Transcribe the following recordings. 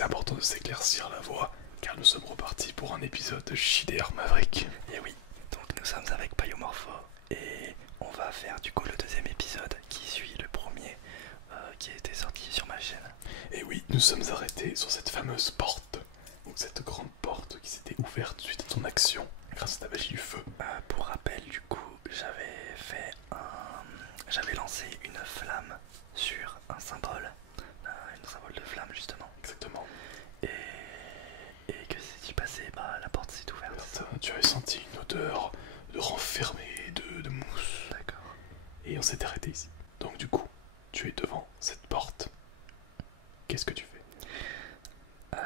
c'est important de s'éclaircir la voix, car nous sommes repartis pour un épisode de JDR Maverick. Et oui, donc nous sommes avec Payomorpho et on va faire du coup le deuxième épisode qui suit le premier qui a été sorti sur ma chaîne. Et oui, nous sommes arrêtés sur cette fameuse porte, donc cette grande porte qui s'était ouverte suite à ton action grâce à ta magie du feu. Pour rappel, du coup, j'avais lancé une flamme sur un symbole de flamme justement. Exactement. Et que s'est-il passé? Bah la porte s'est ouverte. Tu avais senti une odeur de renfermé, de mousse. D'accord. Et on s'est arrêté ici. Donc du coup, tu es devant cette porte. Qu'est-ce que tu fais?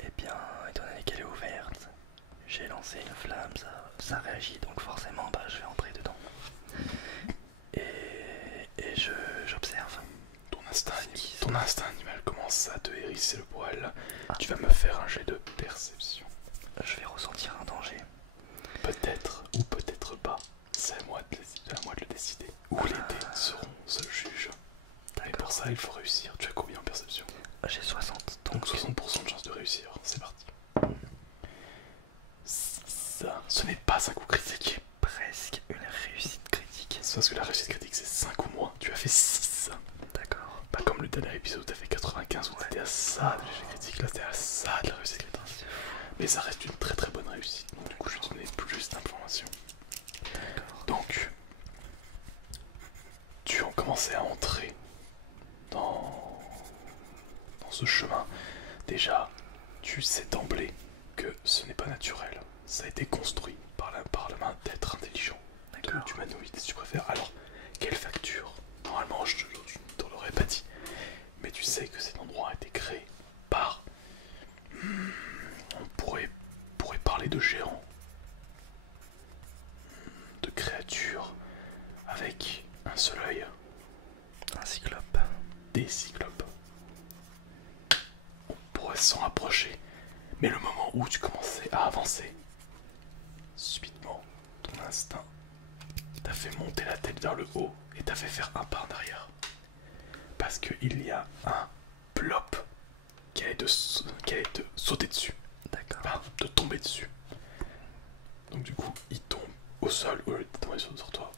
Eh bien, étant donné qu'elle est ouverte, j'ai lancé une flamme, ça réagit, donc forcément bah, je vais entrer dedans. Et j'observe. Ton instinct animal commence à te hérisser le poil. Tu vas me faire un jet de perception. Je vais ressentir un danger. Peut-être ou peut-être pas. C'est à moi de le décider. Ou les dés seront seuls juges. Et pour ça, il faut réussir. Tu as combien en perception? J'ai 60. Donc 60% de chance de réussir. C'est parti. Ça, ce n'est pas un coup critique. Presque une réussite critique. C'est parce que la réussite critique c'est 5 ou moins. Tu as fait 6. D'accord. Pas comme le dernier épisode où tu as fait 95 où t'étais à ça de l'échec critique. Là, t'es à ça de la réussite critique. Mais ça reste une très très bonne réussite. Donc, du coup, je vais te donner plus d'informations. Donc, tu as commencé à entrer dans ce chemin. Déjà, tu sais d'emblée que ce n'est pas naturel. Ça a été construit par la main d'êtres intelligents, de humanoïdes si tu préfères. Alors, quelle facture? Normalement, je ne te l'aurais pas dit. Mais tu sais que cet endroit a été créé par... On pourrait parler de géants, de créatures avec un seul œil. Un cyclope. Des cyclopes. On pourrait s'en rapprocher. Mais le moment où tu commençais à avancer, subitement, ton instinct t'a fait monter la tête vers le haut et t'a fait faire un pas en arrière. Parce qu'il y a un plop qui allait te sauter dessus. D'accord. Enfin, de tomber dessus. Donc du coup, il tombe au sol au lieu de tomber sur toi,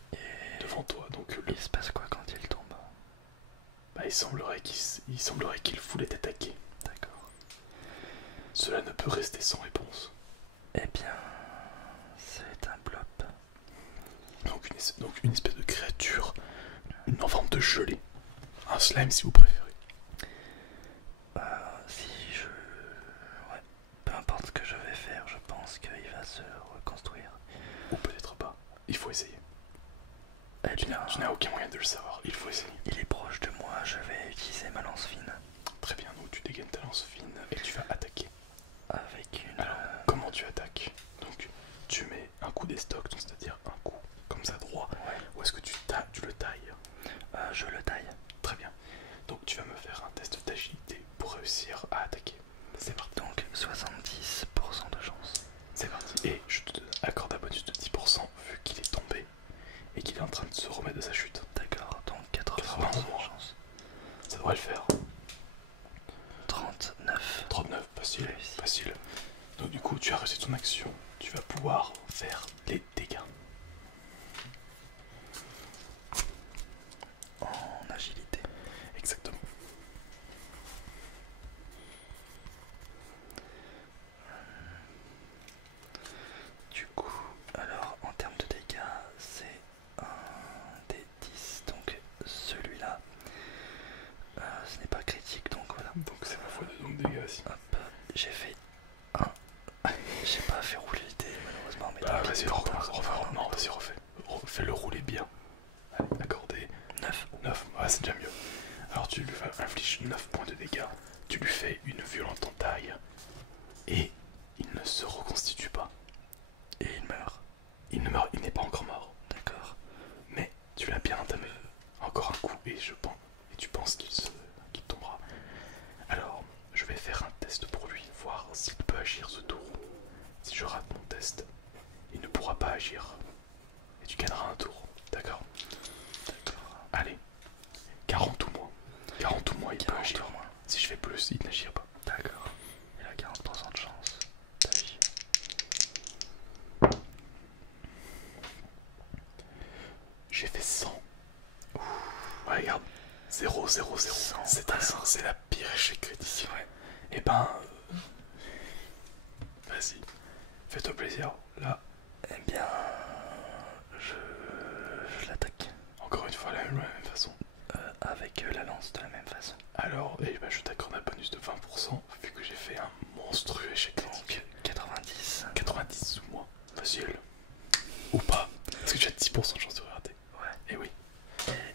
devant toi. Donc Il se passe quoi quand il tombe? bah, il semblerait qu'il voulait t'attaquer. D'accord. Cela ne peut rester sans réponse. Eh bien, c'est un blob. Donc une espèce de créature, en forme de gelée. Un slime si vous préférez. Ouais. Peu importe ce que je vais faire, je pense qu'il va se reconstruire. Ou peut-être pas. Il faut essayer. Eh Tu bien, n'as aucun moyen de le savoir. Il faut essayer. il est proche de moi, je vais utiliser ma lance fine. Très bien, donc tu dégaines ta lance fine et tu vas attaquer. Avec une... Alors, comment tu attaques? Donc, tu mets un coup d'estoc, c'est-à-dire un coup comme ça droit. Ouais. Ou est-ce que tu le tailles? Je le taille. Très bien. Donc, tu vas me faire un test d'agilité pour réussir à attaquer. C'est parti. Donc 70% de chance. C'est parti. Et je te accorde un bonus de 10% vu qu'il est tombé et qu'il est en train de se remettre de sa chute. D'accord, donc 80% 80 de chance. Ça devrait le faire. 39. 39, facile, Réussi. facile. Donc du coup, tu as réussi ton action. Tu vas pouvoir faire les dégâts. En agilité. Exactement. Du coup, alors en termes de dégâts, c'est un des 10. Donc celui-là, ce n'est pas critique, donc voilà. Donc c'est ma fois de donc dégâts aussi. Hop, j'ai fait 1. J'ai pas fait rouler le dé malheureusement, mais Bah tant vas-y, pis. refais, non, vas-y, refais. Fais-le rouler bien. Allez, accordé. 9. 9, ouais, c'est déjà mieux. Alors tu lui infliges 9 points de dégâts. Tu lui fais une violente entaille. Et il ne se reconstitue pas. Et il meurt. Il ne meurt, il n'est pas encore mort. D'accord. Mais tu l'as bien entamé. Encore un coup et tu penses qu'il tombera. Alors, je vais faire un test pour lui, voir s'il peut agir ce tour. Si je rate mon test, il ne pourra pas agir. Et tu gagneras un tour. D'accord? D'accord. Allez. 40 ou moins. 40 ou moins, il peut agir. Moins. Si je fais plus, plus, il n'agira pas. D'accord. Il a 40% de chance d'agir. J'ai fait 100. Ouais, regarde. 0, 0, 0. C'est un 100, c'est la pire échec critique. Ouais. Et ben... vas-y. Fais-toi plaisir. Là, Eh bien, je l'attaque encore une fois, la même façon. avec la lance de la même façon. Alors, eh ben, je t'accorde un bonus de 20% vu que j'ai fait un monstrueux échec critique. Donc 90. 90 ou moins. Facile. Ou pas. Parce que tu as 10% de chance de rater. Ouais. Et oui.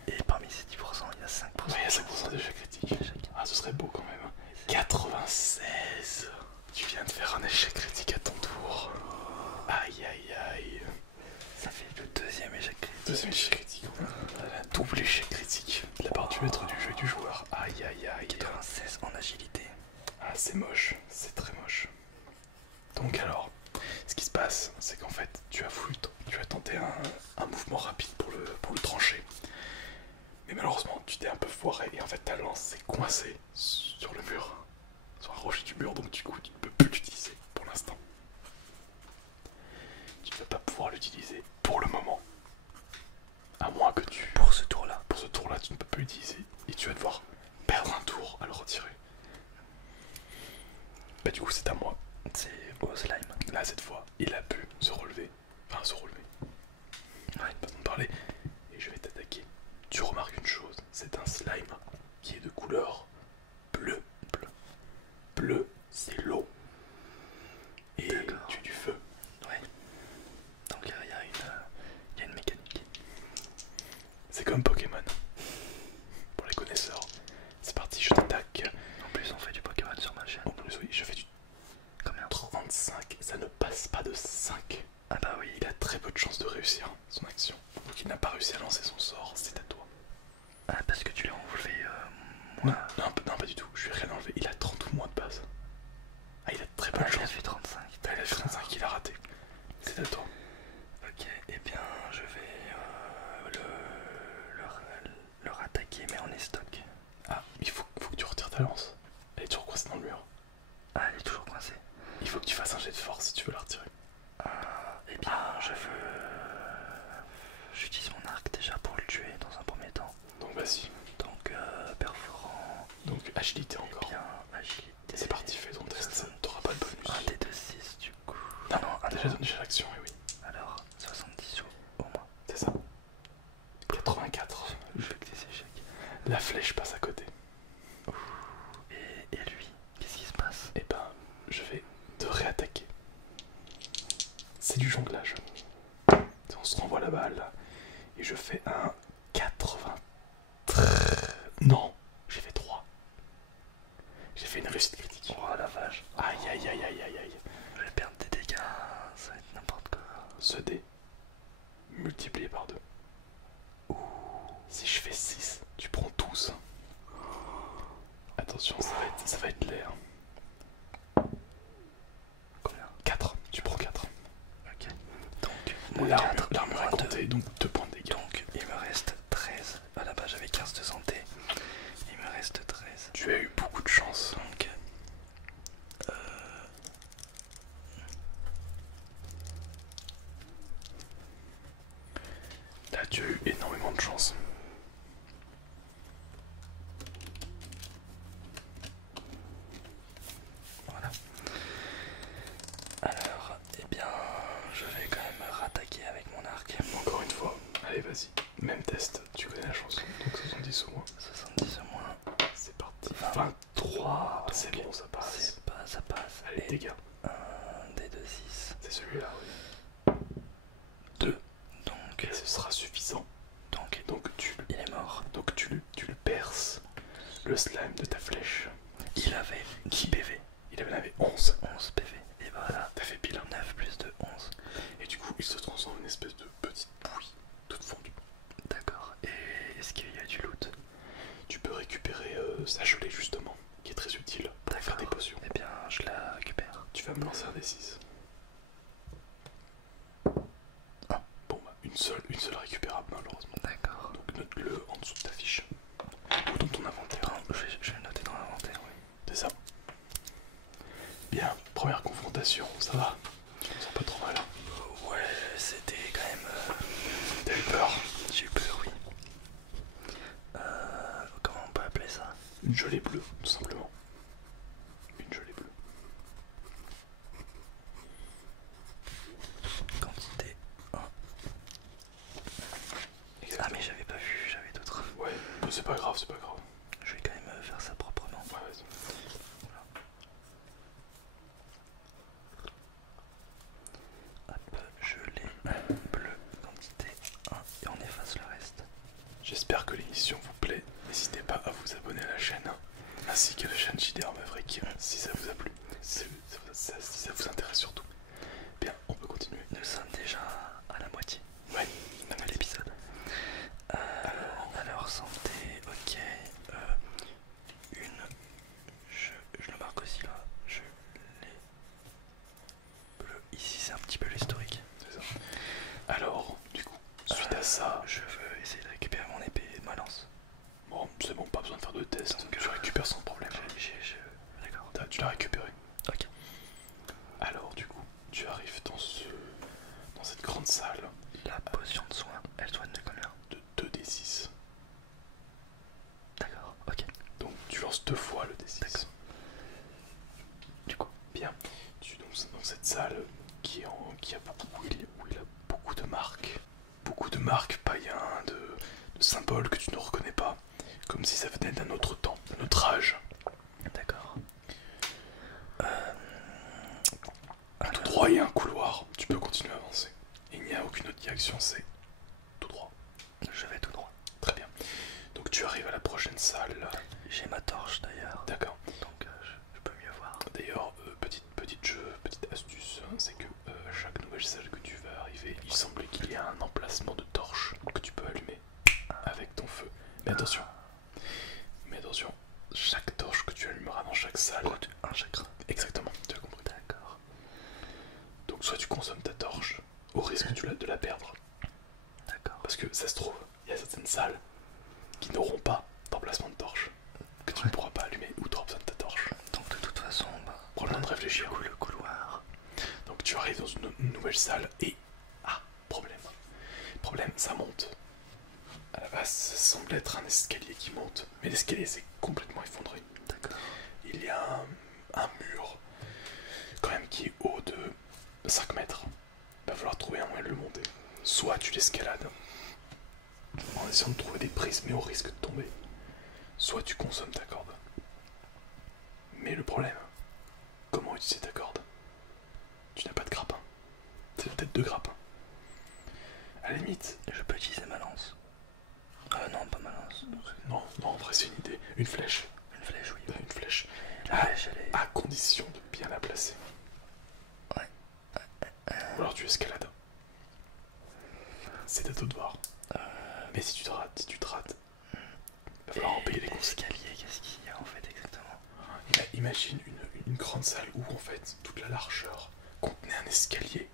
Et parmi ces 10%, il y a 5%. Ouais, il y a 5% d'échec critique. Ah, ce serait beau quand même. 96. Tu viens de faire un échec critique à ton tour. Aïe aïe aïe. Ça fait le deuxième échec critique. Deuxième échec critique. Un double échec critique de la part du maître du jeu et du joueur. Aïe aïe aïe. 96 en agilité. Ah, c'est moche. C'est très moche. Donc alors, ce qui se passe, c'est qu'en fait, tu as tenté un mouvement rapide pour le trancher. Mais malheureusement, tu t'es un peu foiré et en fait ta lance s'est coincée sur le mur, sur un rocher du mur, donc du coup tu ne peux plus l'utiliser pour l'instant. Tu ne vas pas pouvoir l'utiliser pour le moment. À moins que tu... Pour ce tour-là. Pour ce tour-là, tu ne peux plus l'utiliser et tu vas devoir perdre un tour à le retirer. Bah du coup c'est à moi. C'est au slime. Là cette fois, il a pu se relever. Enfin se relever. Ouais, pas de parler. Et je vais t'attaquer. Tu remarques une chose, c'est un slime qui est de couleur bleue. Bleu, c'est l'eau. Et tu du feu. Ouais. Donc il y a une mécanique. C'est comme Pokémon. Pour les connaisseurs. C'est parti, je t'attaque. En plus on fait du Pokémon sur ma chaîne. En plus oui, je fais du Combien 35. Ça ne passe pas de 5. Ah bah oui. Il a très peu de chances de réussir son action. Donc il n'a pas réussi à lancer son sort, c'est à toi. Ah parce que tu l'as enlevé Non, pas du tout, je lui ai rien enlevé. Il a 30 ou moins de base. Ah, il a très peu de il a chance. fait 35. Il a fait 35, il a raté. C'est à toi. Ok, et bien je vais le rattaquer mais en stock. Ah, il faut que tu retires ta lance. Elle est toujours coincée dans le mur. Ah, elle est toujours coincée. Il faut que tu fasses un jet de force si tu veux la retirer. Eh bien, j'utilise mon arc déjà pour le tuer dans un premier temps. Donc vas-y. Donc, perforant. Donc agilité encore. Eh bien, agilité. C'est parti, fais ton test. T'auras pas de bonus. Un des 2-6 du coup. Non, déjà l'action, oui. Alors, 70 au moins. C'est ça. 84. Je fais que des échecs. La flèche passe à côté. Et lui, qu'est-ce qui se passe? Et ben, je vais te réattaquer. C'est du jonglage. On se renvoie la balle. Et je fais un 93. Non, j'ai fait 3. J'ai fait une réussite critique. Oh la vache. Aïe aïe aïe aïe aïe aïe. Je vais perdre des dégâts. Ça va être n'importe quoi. Ce dé multiplié par 2. Si je fais 6, tu prends 12. Attention, ça va être l'air. Combien? 4, tu prends 4. Ok. Donc, L'armure est comptée, donc 2 points de dégâts. Donc, il me reste 13. À la base, j'avais 15 de santé. Il me reste 13. Tu as eu beaucoup de chance. Donc, là, tu as eu énormément de chance. voilà. Alors, eh bien, je vais quand même rattaquer avec mon arc. Encore une fois, allez vas-y, même test, tu connais la chanson, donc 70 au moins. 70 au moins. C'est parti. 23, c'est bon, ça passe. Ça passe. Allez, dégâts. Un des 2-6. C'est celui-là, oui. 2. Donc, Et ce sera suffisant. Donc il est mort. Donc tu le perces, le slime de ta flèche. Il avait 10 PV. Il en avait 11. 11 PV. Et voilà. T'as fait pile. 9 plus 2, 11. Et du coup, il se transforme en une espèce de petite bouillie, toute fondue. D'accord. Et est-ce qu'il y a du loot? Tu peux récupérer sa gelée justement, qui est très utile pour faire des potions. Eh bien, je la récupère. Tu vas me lancer un des 6. Bon bah, une seule récupérable malheureusement. D'accord. Donc note-le en dessous de ta fiche. Ou dans ton inventaire. Attends, je vais le noter dans l'inventaire, oui. C'est gelée bleue, tout simplement. Une gelée bleue. Quantité 1. Ah mais j'avais pas vu, j'avais d'autres. Ouais, bah, c'est pas grave, c'est pas grave. Je vais quand même faire ça proprement. Ouais, vas-y. Voilà. Hop, gelée bleue, quantité 1 et on efface le reste. J'espère que l'émission vous plaît. N'hésitez pas à vous abonner à la chaîne, ainsi qu'à la chaîne JDR Maverick, si ça vous a plu, si ça vous intéresse surtout. Bien, on peut continuer. Nous sommes déjà à la moitié Ouais, de l'épisode. Alors, santé, ok. Je le marque aussi là. Je l'ai bleu. Ici, c'est un petit peu l'historique. C'est ça. Alors, du coup, suite à ça, je veux essayer de récupérer mon épée et ma lance. bon, c'est bon, pas besoin de faire de test. Donc, tu récupères sans problème. D'accord. Tu l'as récupéré. Ok. Alors, du coup, tu arrives dans cette grande salle La potion de soin, elle doit être de combien? de 2d6. D'accord, ok. Donc, tu lances 2 fois le d6. D'accord. Du coup, Bien, tu es dans cette salle où il a beaucoup de marques païens, de symboles que tu ne reconnais pas, comme si ça venait d'un autre temps, d'un autre âge. d'accord. Tout droit, il y a un couloir, tu peux continuer à avancer. Il n'y a aucune autre direction, c'est tout droit. Je vais tout droit. Très bien. Donc tu arrives à la prochaine salle. J'ai ma torche d'ailleurs, D'accord. donc je peux mieux voir. D'ailleurs, petite astuce, hein, c'est que à chaque nouvelle salle que tu vas arriver, il semble qu'il y a un emplacement de torche que tu peux allumer avec ton feu. Mais attention, chaque torche que tu allumeras dans chaque salle, Un chakra. exactement, tu as compris. D'accord. Donc soit tu consommes ta torche au risque de la perdre, D'accord. parce que ça se trouve, il y a certaines salles qui n'auront pas d'emplacement de torche, que tu ne pourras pas allumer ou tu auras besoin de ta torche. Donc de toute façon, Prends le temps de réfléchir. du coup, le couloir. Donc tu arrives dans une nouvelle salle et... Ah, problème. Problème, ça monte. À la base, ça semble être un escalier qui monte, mais l'escalier s'est complètement effondré. D'accord. Il y a un mur, quand même, qui est haut de 5 mètres. Il va falloir trouver un moyen de le monter. Soit tu l'escalades, en essayant de trouver des prises, mais au risque de tomber. Soit tu consommes ta corde. Mais le problème, comment utiliser ta corde? Tu n'as pas de grappin. C'est peut-être 2 grappins. À la limite. Je peux utiliser ma lance. Non, pas ma lance. Non, en vrai c'est une idée. Une flèche. Une flèche, oui. Une flèche. La flèche, elle est... À condition de bien la placer. Ouais. Ou alors tu escalades. C'est à toi de voir. Mais si tu te rates, il va falloir en payer les conséquences. L'escalier, qu'est-ce qu'il y a en fait exactement? Imagine une grande salle où en fait toute la largeur contenait un escalier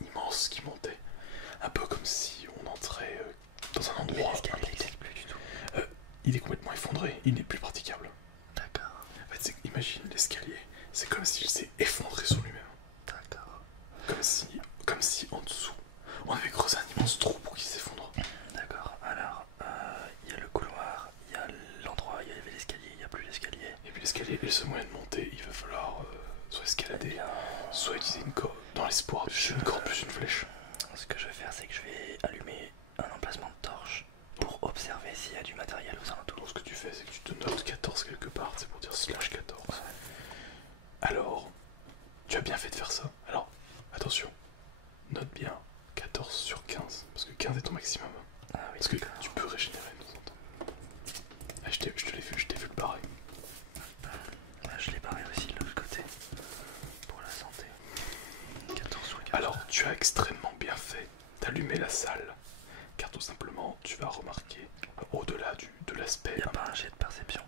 immense qui montait. Un peu comme si on entrait dans un endroit. Mais l'escalier n'existe plus du tout. Il est complètement effondré, il n'est plus praticable. D'accord. En fait, imagine l'escalier, c'est comme s'il s'est effondré sur lui-même. D'accord. Comme si en dessous, on avait creusé un immense trou pour qu'il s'effondre. D'accord. Alors, il y a le couloir, il y a l'endroit, il y avait l'escalier, il n'y a plus l'escalier. Et puis l'escalier est le seul moyen de monter, il va falloir soit escalader, soit utiliser une corde, dans l'espoir de une corde plus une flèche. Ce que je vais faire, c'est que je vais allumer un emplacement de torche pour observer s'il y a du matériel aux alentours. Donc ce que tu fais, c'est que tu te notes 14 quelque part, c'est pour dire /14. Alors, tu as bien fait de faire ça. Alors, attention, note bien 14 sur 15, parce que 15 est ton maximum. Ah oui, Parce que tu peux régénérer de temps en temps. Ah, je t'ai vu le barrer. Je l'ai barré aussi de l'autre côté. Pour la santé. 14 sur 15. Alors, tu as extrêmement bien fait d'allumer la salle, car tout simplement, tu vas remarquer, au-delà de l'aspect... Il n'y a pas un jet de perception.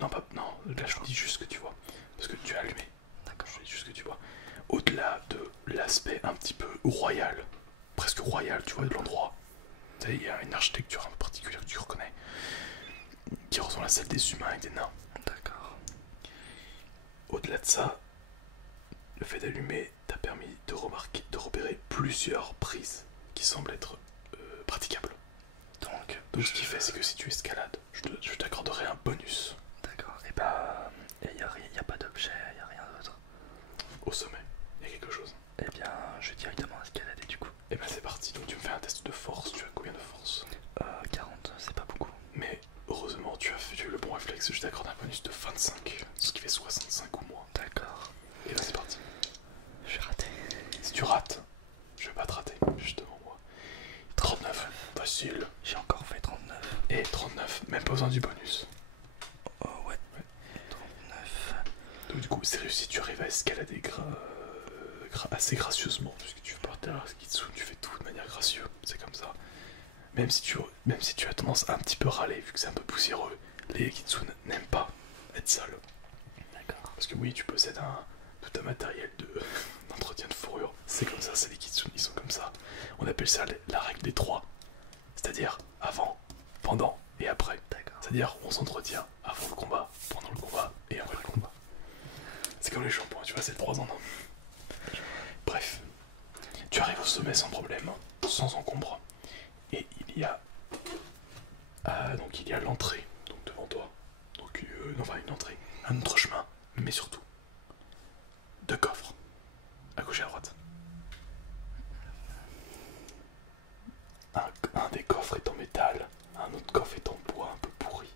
Non, là je dis juste ce que tu vois, parce que tu as allumé. D'accord. Je dis juste ce que tu vois. Au-delà de l'aspect un petit peu royal, presque royal, tu vois, de l'endroit. Il y a une architecture un peu particulière que tu reconnais, qui ressemble à celle des humains et des nains. D'accord. Au-delà de ça, le fait d'allumer t'a permis de repérer plusieurs prises qui semblent être praticables. Donc ce qui fait, c'est que si tu escalades, je t'accorderai un bonus. d'accord. Et directement escalader du coup. Et ben c'est parti, donc tu me fais un test de force, tu as combien de force? 40, c'est pas beaucoup. Mais heureusement tu as fait le bon réflexe, je t'accorde un bonus de 25, ce qui fait 65 ou moins. D'accord. Et ben c'est parti. Je vais rater. Si tu rates, je vais pas te rater, justement moi. 39, facile. J'ai encore fait 39. Et 39, même pas besoin du bonus. Oh ouais. 39. Donc du coup c'est réussi, tu arrives à escalader assez gracieusement, puisque tu pars derrière Kitsune, tu fais tout de manière gracieuse, c'est comme ça. Même si tu as tendance à un petit peu râler, vu que c'est un peu poussiéreux, les Kitsune n'aiment pas être sales. D'accord. Parce que oui, tu possèdes tout un matériel d'entretien de fourrure, c'est comme ça, c'est les Kitsune, ils sont comme ça. On appelle ça la règle des trois, c'est-à-dire avant, pendant et après. C'est-à-dire on s'entretient avant le combat, pendant le combat et après le combat. C'est comme les shampoings, tu vois, c'est le 3 en 1. Bref, tu arrives au sommet sans problème, sans encombre, et il y a l'entrée, donc devant toi, donc enfin une entrée, un autre chemin, mais surtout 2 coffres, à gauche et à droite. Un des coffres est en métal, un autre coffre est en bois un peu pourri.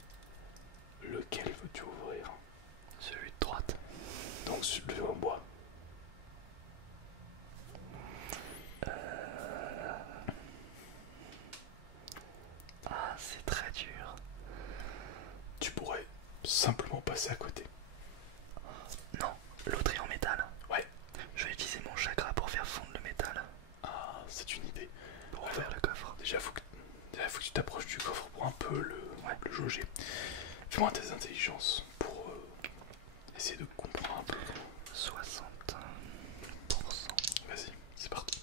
Lequel veux-tu ouvrir? Celui de droite. Donc celui en bois. Ah, c'est très dur. Tu pourrais simplement passer à côté. Non, l'autre est en métal. Ouais. Je vais utiliser mon chakra pour faire fondre le métal. Ah, c'est une idée. Pour ouvrir le coffre. Déjà, faut que tu t'approches du coffre pour un peu le jauger. Fais-moi tes intelligences pour essayer de comprendre un peu. 60%. Vas-y, c'est parti.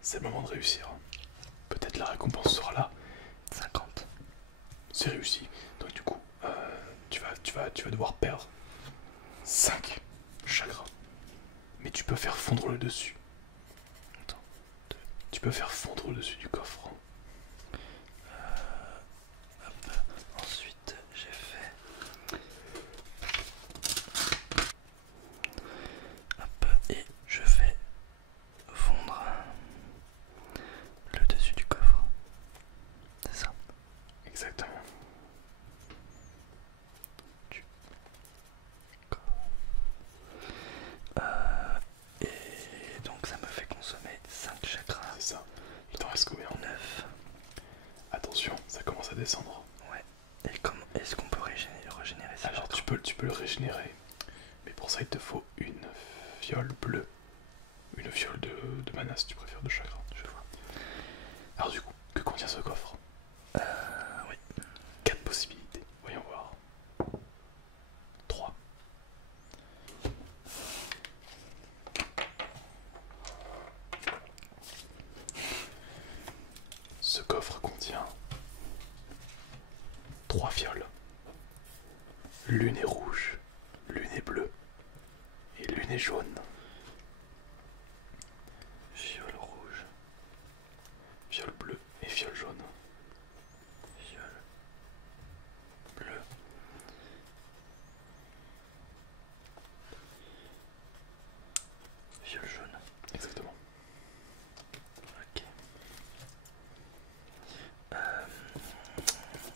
C'est le moment de réussir. Peut-être la récompense sera là. 50. C'est réussi. Donc du coup, tu vas devoir perdre 5 chakras. Mais tu peux faire fondre le dessus. Attends. Tu peux faire fondre le dessus du coffre. Ensuite, j'ai fait. Hop, et je fais fondre le dessus du coffre. C'est ça. Exactement. Et donc ça me fait consommer 5 chakras. C'est ça. Il t'en reste combien? 9. Attention, ça commence à descendre. Ouais. Et comment est-ce qu'on peut régénérer ces Alors chakras? tu peux le régénérer. Mais pour ça il te faut une fiole bleue. Une fiole de mana si tu préfères, de chakra. Je vois. Alors du coup, que contient ce coffre? Oui. 4 possibilités. Voyons voir. 3. Ce coffre contient 3 fioles. L'une est rouge, l'une est bleue et l'une est jaune. Fiole rouge. Fiole bleue et fiole jaune. Fiole bleu. Fiole jaune. Exactement. Ok.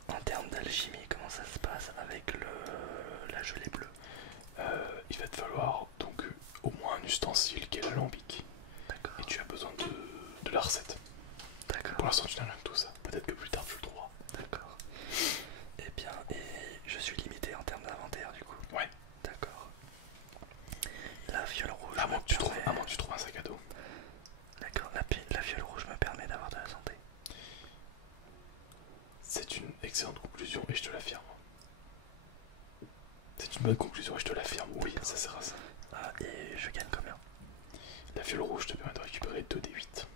En termes d'alchimie, comment ça se passe avec la gelée bleue? Il va te falloir donc au moins un ustensile qui est l'alambic. D'accord. Et tu as besoin de la recette. D'accord. Pour l'instant tu n'as rien que tout ça. Peut-être que plus tard tu le trouveras. D'accord. Eh bien, et je suis limité en termes d'inventaire du coup. Ouais. D'accord. La fiole rouge. À moins que tu trouves un sac à dos. D'accord. La fiole rouge me permet d'avoir de la santé. C'est une excellente conclusion et je te l'affirme. C'est une bonne conclusion et je te l'affirme. Oui, ça sert à ça. Et je gagne combien? La fiole rouge te permet de récupérer 2d8.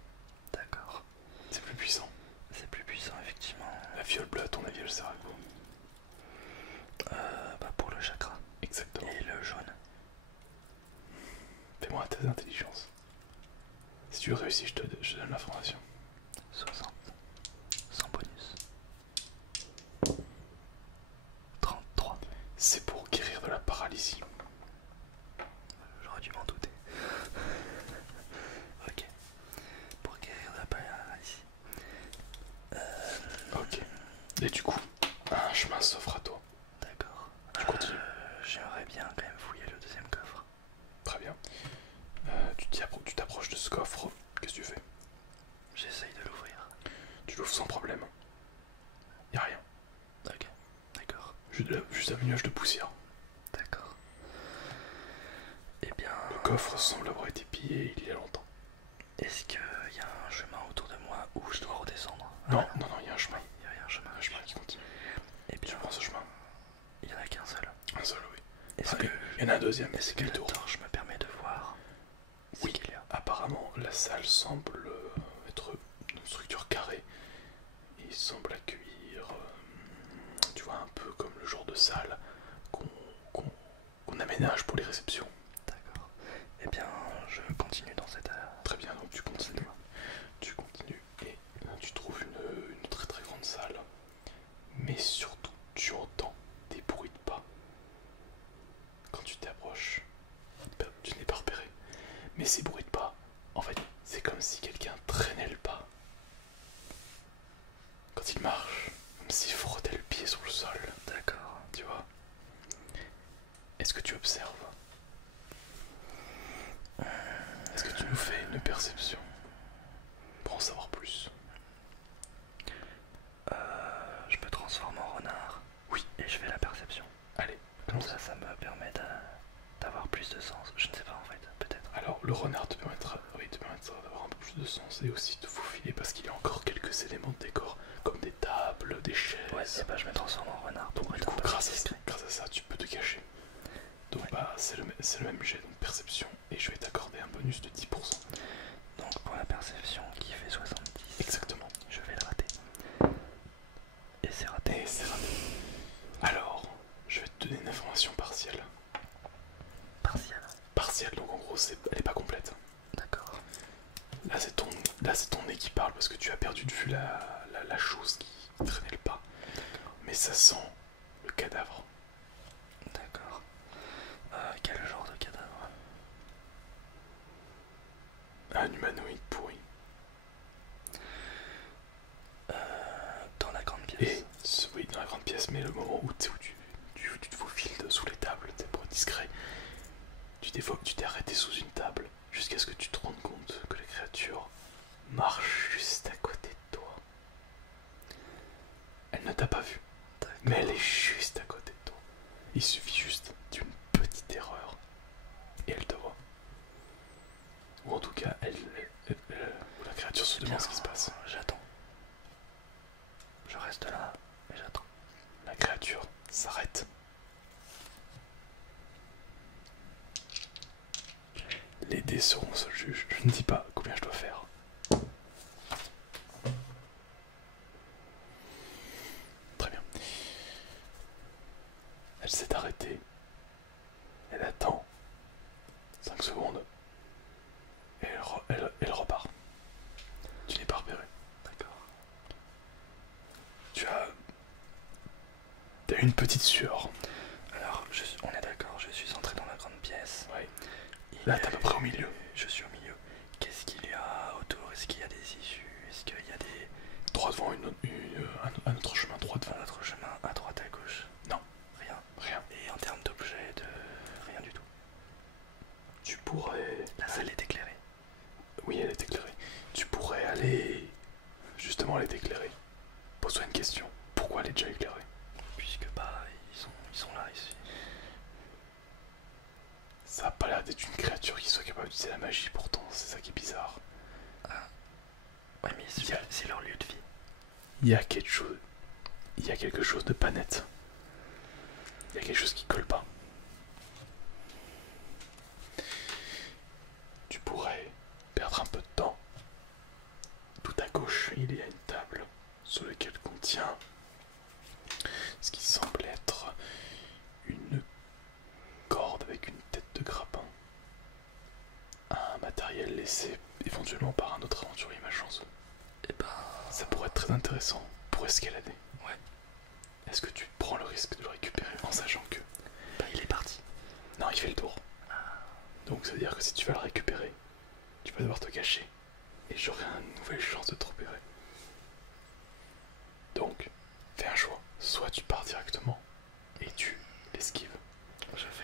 D'accord. C'est plus puissant. C'est plus puissant effectivement. La fiole bleue, à ton avis, elle sert à quoi? Pour le chakra. Exactement. Et le jaune. Fais-moi un test d'intelligence. Si tu réussis, je donne l'information. 60. Sans bonus. 33. C'est pour guérir de la paralysie. J'aurais dû m'en douter. Et du coup, un chemin s'offre à toi. D'accord. Tu continues. J'aimerais bien quand même fouiller le deuxième coffre. Très bien. Tu t'approches de ce coffre. Qu'est-ce que tu fais? J'essaye de l'ouvrir. Tu l'ouvres sans problème. Y a rien. Ok, d'accord. Juste un nuage de poussière. D'accord. Eh bien, Le coffre semble avoir été pillé il y a longtemps. est-ce qu'il y a un chemin autour de moi où je dois redescendre? Non, non, non, il y a un chemin. Il y a un chemin. Un chemin qui continue. Eh bien, Tu prends ce chemin. il n'y en a qu'un seul. Un seul, oui. Est-ce que, Il y en a un deuxième. est-ce que la Demi-tour. torche me permet de voir Oui. ce qu'il y a? Apparemment, la salle semble être une structure carrée. Il semble accueillir, tu vois, un peu comme le genre de salle qu'on aménage pour les réceptions. D'accord. Eh bien, je continue dans cette... Très bien, donc tu continues. Tu continues et tu trouves une très très grande salle. Mais surtout, tu entends des bruits de pas. Quand tu t'approches, tu n'es pas repéré. Mais ces bruits de pas, en fait, c'est comme si quelqu'un traînait le pas. Quand il marche, comme s'il frottait le pied sur le sol. D'accord. Tu vois? Est-ce que tu observes? Est-ce que tu nous fais une perception pour en savoir plus? Je me transforme en renard. Oui. Et je fais la perception. Allez, Comme ça me permet d'avoir plus de sens. Je ne sais pas en fait, peut-être. Alors, le renard te permettra, oui, te permettra d'avoir un peu plus de sens et aussi de faufiler parce qu'il y a encore quelques éléments de décor, comme des tables, des chaises. Ouais, et bah je me transforme en renard pour Donc, du être coup, un peu grâce discret. à ça, tu peux te cacher. Donc, Ouais. bah, c'est le même jet, donc perception, et je vais t'accorder un bonus de 10%. Donc pour la perception qui fait 70, Exactement. je vais le rater. Et c'est raté. Et c'est raté. Alors, je vais te donner une information partielle. Partiel. Partielle, donc en gros, elle est pas complète. D'accord. Là, c'est ton nez qui parle parce que tu as perdu de vue la chose qui traînait le pas. Mais ça sent le cadavre. D'accord. Quel genre de cadavre? Un humanoïde pourri. Dans la grande pièce. Et oui, dans la grande pièce, mais le moment où tu te faufiles sous les tables, c'est pour être discret, tu t'es arrêté sous une table jusqu'à ce que tu te rendes compte que la créature marche juste à côté de toi. Elle ne t'a pas vu, mais elle est juste à côté de toi. Il suffit juste d'une petite erreur et elle te voit. Ou en tout cas, la créature se demande ce qui se passe. J'attends. Je reste là et j'attends. La créature s'arrête. Les dés seront seuls juges. Je ne dis pas combien je dois faire. Très bien. Elle s'est arrêtée. Elle attend 5 secondes. Et elle repart. Tu n'es pas repéré. D'accord. T'as une petite sueur. Alors, on est d'accord, je suis entré dans la grande pièce. Ouais. Là, t'es à peu près au milieu. Je suis au milieu. Qu'est-ce qu'il y a autour? Est-ce qu'il y a des issues? Est-ce qu'il y a des... Droit devant un autre chemin, droit devant. Un autre chemin à droite, à gauche? Non, Rien. rien. Et en termes d'objets, rien du tout. Tu pourrais. La salle est éclairée. Oui, elle est éclairée. Tu pourrais aller. Justement, elle est éclairée. Pose-toi une question. Pourquoi elle est déjà éclairée? Puisque, bah, ils sont là, ici. Ça a pas l'air d'être une créature qui soit capable d'utiliser la magie, pourtant, c'est ça qui est bizarre. Ouais, mais c'est leur lieu de vie. Il y a quelque chose. Il y a quelque chose de pas net. Il y a quelque chose qui colle pas. Tu pourrais perdre un peu de temps. Tout à gauche, il y a une table sur laquelle contient ce qui semble être une corde avec une tête de grappin. Un matériel laissé éventuellement par un autre aventurier malchanceux. Et ben... Ça pourrait être très intéressant pour escalader. Ouais. Est-ce que tu prends le risque de le récupérer en sachant que... Bah, il est parti. Non, il fait le tour. Donc ça veut dire que si tu vas le récupérer, tu vas devoir te cacher. Et j'aurai une nouvelle chance de te repérer. Donc, fais un choix. soit tu pars directement et tu l'esquives,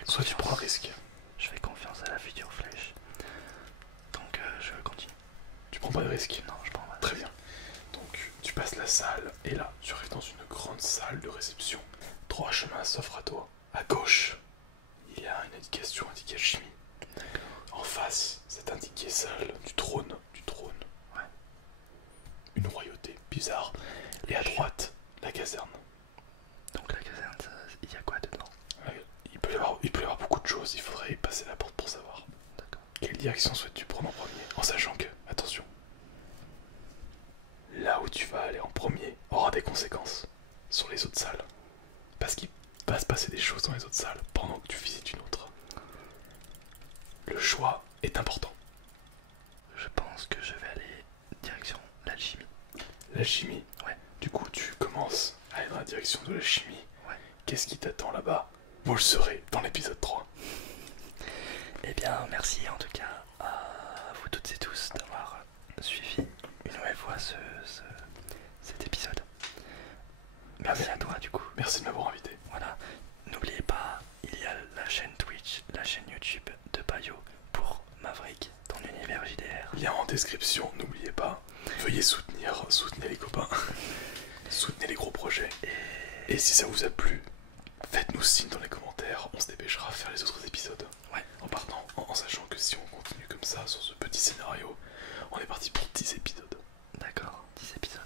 soit tu confiance. prends un risque. Je fais confiance à la future flèche. Donc je continue. Tu prends pas de risque. Non, je prends pas. Très bien. Donc tu passes la salle et là tu arrives dans une grande salle de réception. 3 chemins s'offrent à toi. À gauche, il y a une indication indiquée alchimie. En face, c'est indiqué salle du trône. Ouais. Une royauté bizarre. Et à droite, la caserne. Donc la caserne, il y a quoi dedans? Il peut y avoir beaucoup de choses, il faudrait passer la porte pour savoir. D'accord. Quelle direction souhaites-tu prendre en premier? En sachant que, attention, là où tu vas aller en premier aura des conséquences sur les autres salles. Parce qu'il va se passer des choses dans les autres salles pendant que tu visites une autre. Le choix est important. Je pense que je vais aller direction l'alchimie. L'alchimie. Ouais. Du coup, tu commences à aller dans la direction de l'alchimie. Ouais. Qu'est-ce qui t'attend là-bas? Vous le saurez dans l'épisode 3. Eh bien, merci en tout cas à vous toutes et tous d'avoir suivi une nouvelle fois cet épisode. Merci à toi du coup. Merci de m'avoir invité. Voilà, n'oubliez pas, il y a la chaîne Twitch, la chaîne YouTube de Bayo pour Maverick, ton univers JDR. Lien en description, n'oubliez pas. Veuillez soutenir les copains. Soutenez les gros projets. Et si ça vous a plu, faites-nous signe dans les commentaires. On se dépêchera à faire les autres épisodes. Ouais. En partant, en sachant que si on continue comme ça sur ce petit scénario, on est parti pour 10 épisodes. D'accord, 10 épisodes.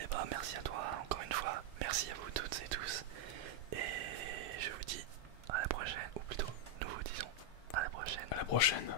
Et bah merci à toi encore une fois, merci à vous toutes et tous. Et je vous dis à la prochaine, ou plutôt nous vous disons à la prochaine. À la prochaine.